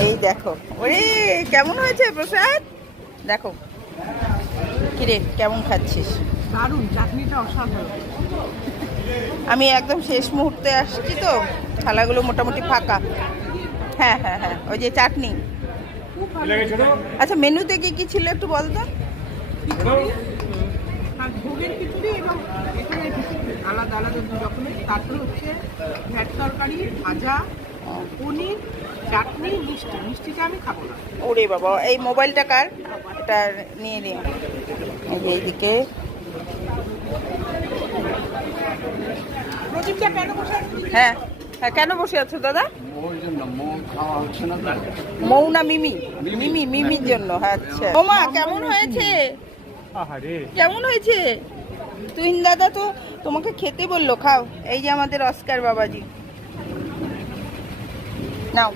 এই দেখো, ওরে কেমন হয়েছে প্রসাদ? দেখো কিরে কেমন খাচ্ছিস? দারুণ, চাটনিটা অসাধারণ। আমি একদম শেষ মুহূর্তে আসছি তো, থালাগুলো মোটামুটি ফাঁকা। হ্যাঁ হ্যাঁ হ্যাঁ, ওই যে চাটনি। খুব ভালো। আচ্ছা, মেনুতে কি কি ছিল একটু বল তো। খিচুড়ি আর ভোগের খিচুড়ি এবং এখানে খিচুড়ি আলাদা আলাদা দু রকমের। তারপরে হচ্ছে ভ্যাট তরকারি, ভাজা, পনির, চাটনি, মিষ্টি। মিষ্টিটা আমি খাবো না। ওরে বাবা, এই মোবাইলটা কার? এটা নিয়ে নিও। এই যে এইদিকে প্রদীপটা কেন বসে আছে? হ্যাঁ হ্যাঁ, কেন বসে আছো দাদা? মৌ না মিমি? মিমি, মিমির জন্য। আচ্ছা ওমা, কেমন হয়েছে? কেমন হয়েছে? তুহিন দাদা তো তোমাকে খেতে বললো, খাও। এই যে আমাদের অস্কার বাবাজি, নাও।